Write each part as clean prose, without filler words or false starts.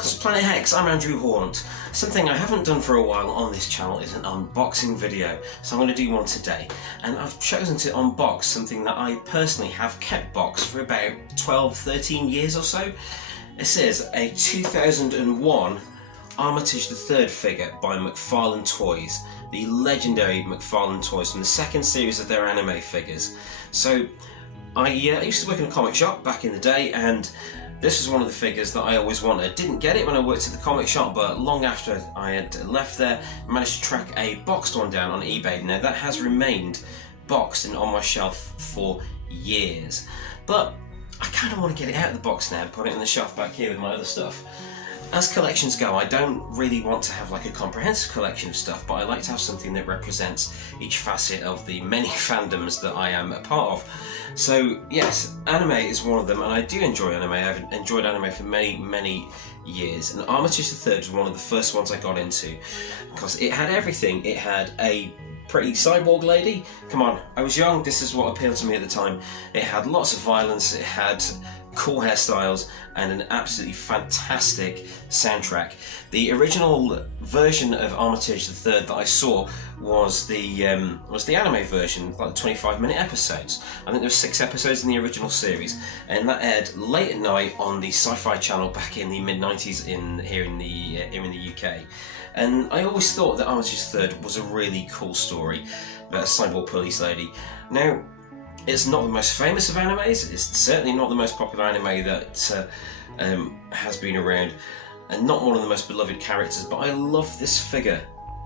welcome to Planet Hex. I'm Andrew Hawnt. Something I haven't done for a while on this channel is an unboxing video, so I'm going to do one today. And I've chosen to unbox something that I personally have kept boxed for about 12-13 years or so. This is a 2001 Armitage III figure by McFarlane Toys, the legendary McFarlane Toys from the second series of their anime figures. So I used to work in a comic shop back in the day, and this was one of the figures that I always wanted. Didn't get it when I worked at the comic shop, but long after I had left there, I managed to track a boxed one down on eBay. Now that has remained boxed and on my shelf for years. But I kind of want to get it out of the box now and put it in the shelf back here with my other stuff. As collections go, I don't really want to have like a comprehensive collection of stuff, but I like to have something that represents each facet of the many fandoms that I am a part of. So yes, anime is one of them, and I do enjoy anime. I've enjoyed anime for many years, and Armitage III was one of the first ones I got into because it had everything. It had a pretty cyborg lady. Come on, I was young, this is what appealed to me at the time. It had lots of violence, it had cool hairstyles, and an absolutely fantastic soundtrack. The original version of Armitage III that I saw was the anime version, like 25-minute episodes. I think there were 6 episodes in the original series, and that aired late at night on the Sci-Fi channel back in the mid-90s here in the UK. And I always thought that Armitage III was a really cool story about a cyborg police lady. Now, it's not the most famous of animes, it's certainly not the most popular anime that has been around, and not one of the most beloved characters, but I love this figure.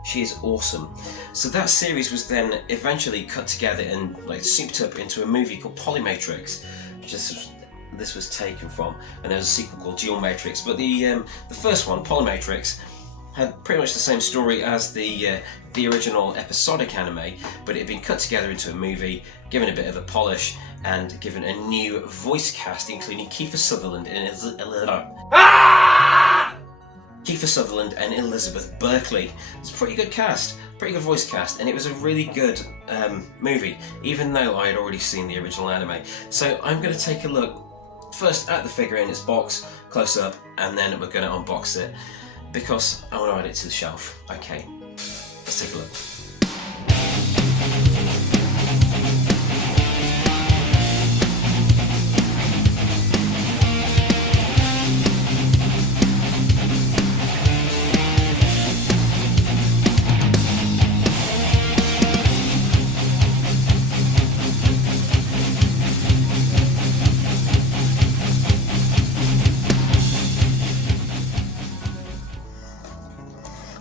She is awesome. So that series was then eventually cut together and like souped up into a movie called Polymatrix, which this was taken from, and there was a sequel called Dual Matrix. But the first one, Polymatrix, had pretty much the same story as the original episodic anime, but it had been cut together into a movie, given a bit of a polish, and given a new voice cast, including Kiefer Sutherland and Elizabeth Berkley. It's a pretty good cast, pretty good voice cast, and it was a really good movie, even though I had already seen the original anime. So I'm going to take a look first at the figure in its box, close up, and then we're going to unbox it, because I want to add it to the shelf. Okay, let's take a look.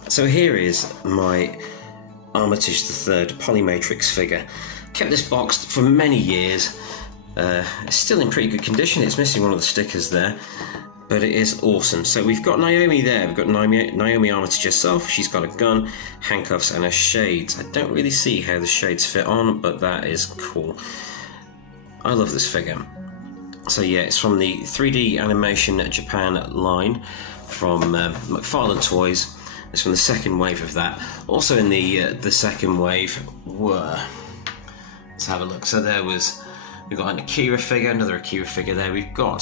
So here is my Armitage III Polymatrix figure. Kept this boxed for many years. It's still in pretty good condition. It's missing one of the stickers there, but it is awesome. So we've got Naomi there. We've got Naomi Armitage herself. She's got a gun, handcuffs, and her shades. I don't really see how the shades fit on, but that is cool. I love this figure. So yeah, it's from the 3D Animation Japan line from McFarlane Toys. It's from the second wave of that. Also in the second wave were, let's have a look. So we've got an Akira figure, another Akira figure there. We've got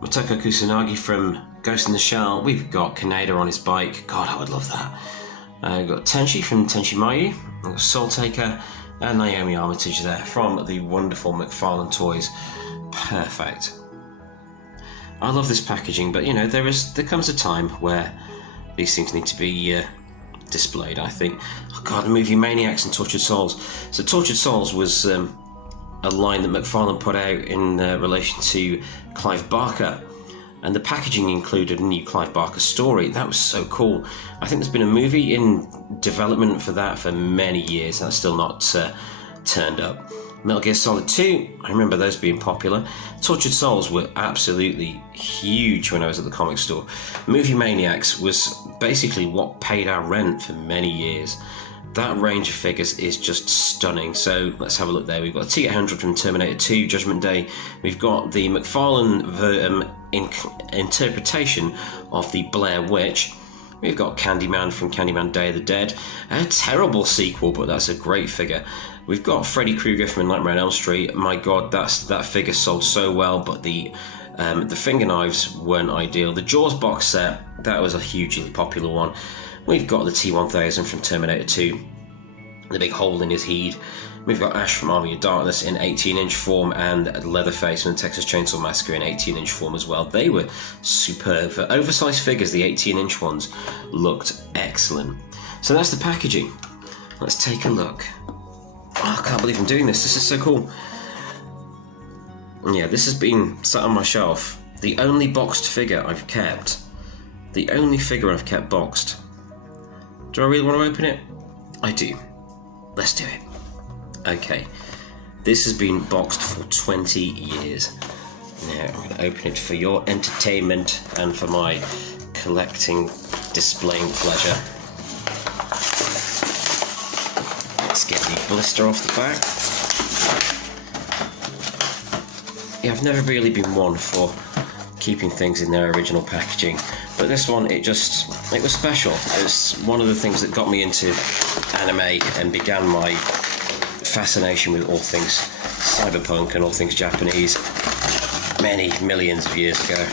Motoko Kusanagi from Ghost in the Shell. We've got Kaneda on his bike. God, I would love that. We've got Tenchi from Tenchi Mayu. We've got Soul Taker and Naomi Armitage there from the wonderful McFarlane Toys. Perfect. I love this packaging, but you know, there comes a time where these things need to be displayed, I think. Oh god, the movie Maniacs and Tortured Souls. So Tortured Souls was a line that McFarlane put out in relation to Clive Barker, and the packaging included a new Clive Barker story. That was so cool. I think there's been a movie in development for that for many years, and that's still not turned up. Metal Gear Solid 2, I remember those being popular. Tortured Souls were absolutely huge when I was at the comic store. Movie Maniacs was basically what paid our rent for many years. That range of figures is just stunning. So let's have a look there. We've got a T-800 from Terminator 2, Judgment Day. We've got the McFarlane interpretation of the Blair Witch. We've got Candyman from Candyman Day of the Dead. A terrible sequel, but that's a great figure. We've got Freddy Krueger from Nightmare on Elm Street. My god, that figure sold so well, but the finger knives weren't ideal. The Jaws box set That was a hugely popular one. We've got the T-1000 from Terminator 2, the big hole in his head. We've got Ash from Army of Darkness in 18-inch form, and Leatherface from the Texas Chainsaw Massacre in 18-inch form as well. They were superb. For oversized figures, the 18-inch ones looked excellent. So that's the packaging. Let's take a look. Oh, I can't believe I'm doing this. This is so cool. Yeah, this has been sat on my shelf. The only boxed figure I've kept. The only figure I've kept boxed. Do I really want to open it? I do. Let's do it. Okay. This has been boxed for 20 years. Now I'm going to open it for your entertainment and for my collecting, displaying pleasure. Let's get the blister off the back. Yeah, I've never really been one for keeping things in their original packaging, but this one, it was special. It's one of the things that got me into anime and began my fascination with all things cyberpunk and all things Japanese many millions of years ago.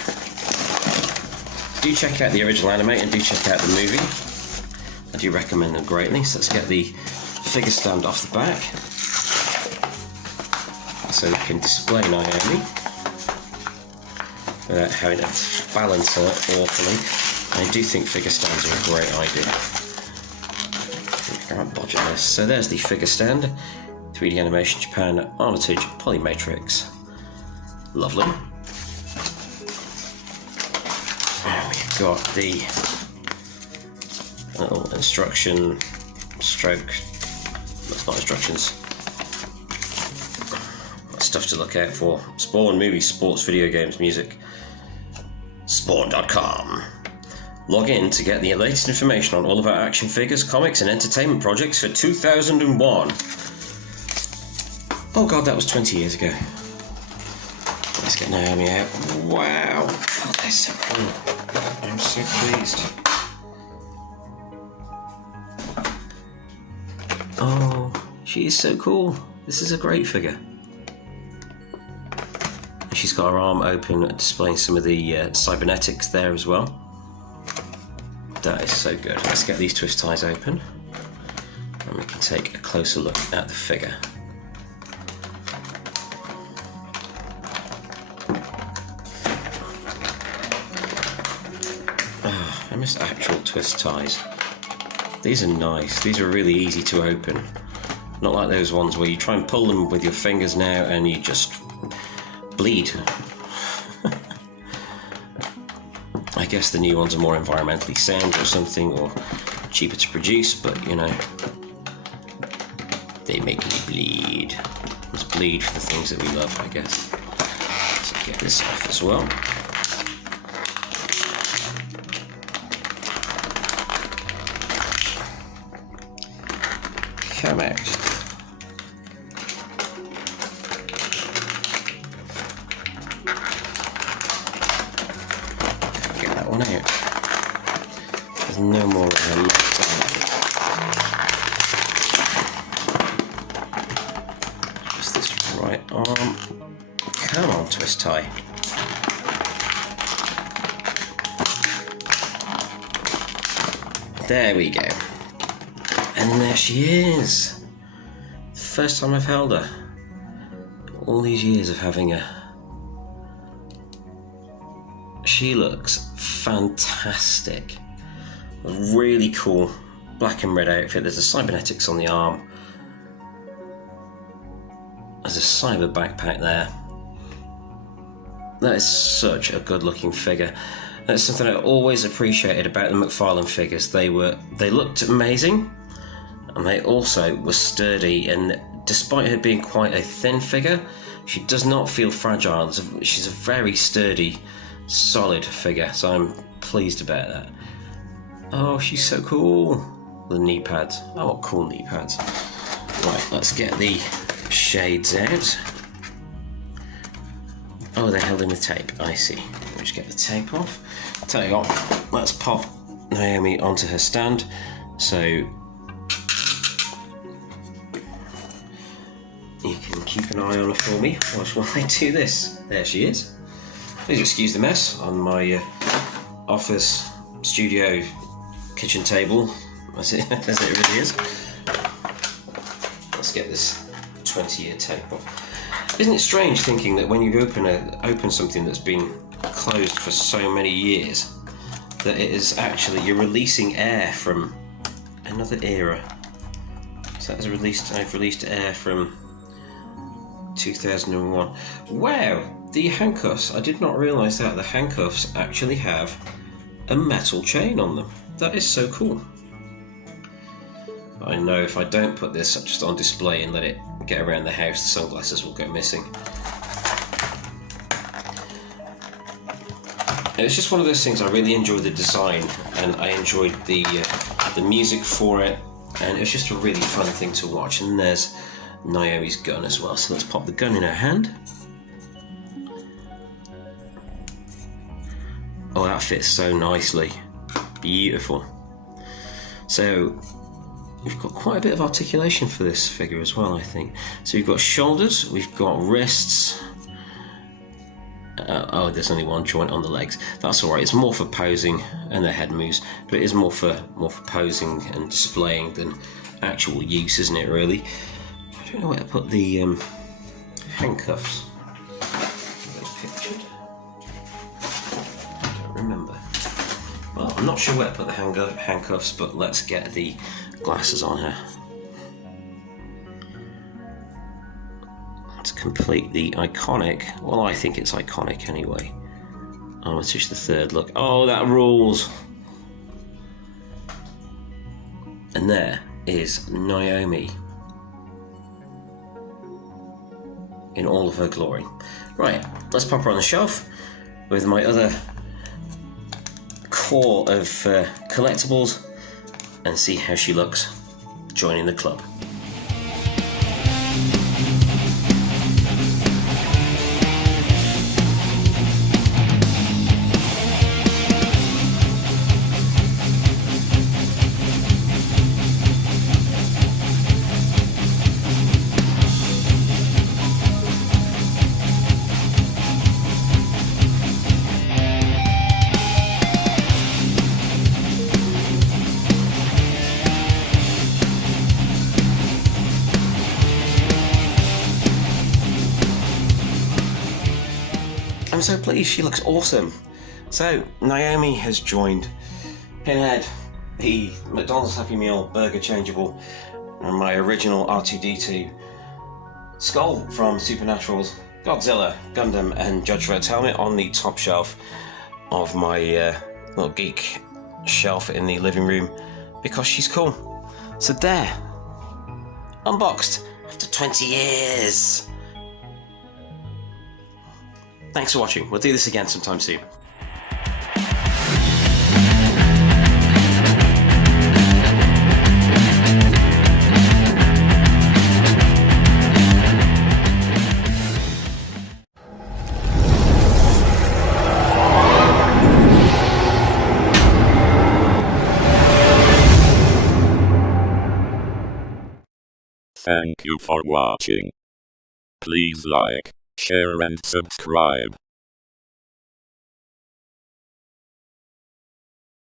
Do check out the original anime and do check out the movie. I do recommend them greatly. So let's get the figure stand off the back so we can display Naomi without having to balance her awfully. I do think figure stands are a great idea. I can't bodge this. So there's the figure stand. 3D Animation Japan, Armitage Polymatrix. Lovely. And we've got the little instruction stroke. That's not instructions. Stuff to look out for. Spawn, movies, sports, video games, music. Spawn.com. Log in to get the latest information on all of our action figures, comics, and entertainment projects for 2001. Oh god, that was 20 years ago. Let's get Naomi out. Wow. Oh, that's so cool. I'm so pleased. Oh, she is so cool. This is a great figure. She's got her arm open, displaying some of the cybernetics there as well. That is so good. Let's get these twist ties open and we can take a closer look at the figure. Oh, I miss actual twist ties. These are nice. These are really easy to open. Not like those ones where you try and pull them with your fingers now and you just bleed. I guess the new ones are more environmentally sound or something, or cheaper to produce, but you know, they make me bleed. Let's bleed for the things that we love, I guess. So get this off as well. Come out. One out. There's no more of them left. Just this right arm. Come on, twist tie. There we go. And there she is. The first time I've held her. All these years of having her. She looks fantastic. A really cool black and red outfit. There's a cybernetics on the arm. There's a cyber backpack there. That is such a good looking figure. That's something I always appreciated about the McFarlane figures. They looked amazing, and they also were sturdy, and despite her being quite a thin figure, she does not feel fragile. She's a very sturdy, solid figure, so I'm pleased about that. Oh, she's so cool. The knee pads. Oh, what cool knee pads. Right, let's get the shades out. Oh, they're held in with tape. I see. Let me just get the tape off. Tell you what, let's pop Naomi onto her stand. So you can keep an eye on her for me while I do this. There she is. Please excuse the mess on my office studio kitchen table, as it really is. Let's get this 20-year tape off. Isn't it strange thinking that when you open something that's been closed for so many years, that it is actually, you're releasing air from another era. So I've released air from 2001. Wow, the handcuffs, I did not realise that the handcuffs actually have a metal chain on them. That is so cool. I know if I don't put this just on display and let it get around the house, the sunglasses will go missing. And it's just one of those things. I really enjoyed the design, and I enjoyed the music for it, and it was just a really fun thing to watch. And there's Naomi's gun as well, so let's pop the gun in her hand. Oh, that fits so nicely. Beautiful. So we've got quite a bit of articulation for this figure as well, I think. So we've got shoulders, we've got wrists. Oh, there's only one joint on the legs. That's alright, it's more for posing, and the head moves, but it is more for posing and displaying than actual use, isn't it, really? I don't know where to put the handcuffs. Are they pictured? I don't remember. Well, I'm not sure where to put the handcuffs, but let's get the glasses on her. To complete the iconic, well, I think it's iconic anyway, Armitage III look. Oh, that rules! And there is Naomi in all of her glory. Right, let's pop her on the shelf with my other core of collectibles and see how she looks joining the club. I'm so pleased, she looks awesome. So Naomi has joined Pinhead, the McDonald's Happy Meal burger changeable, and my original R2-D2 Skull from Supernatural's Godzilla, Gundam and Judge Redd's helmet on the top shelf of my little geek shelf in the living room, because she's cool. So there, unboxed after 20 years. Thanks for watching. We'll do this again sometime soon. Thank you for watching. Please like, share and subscribe.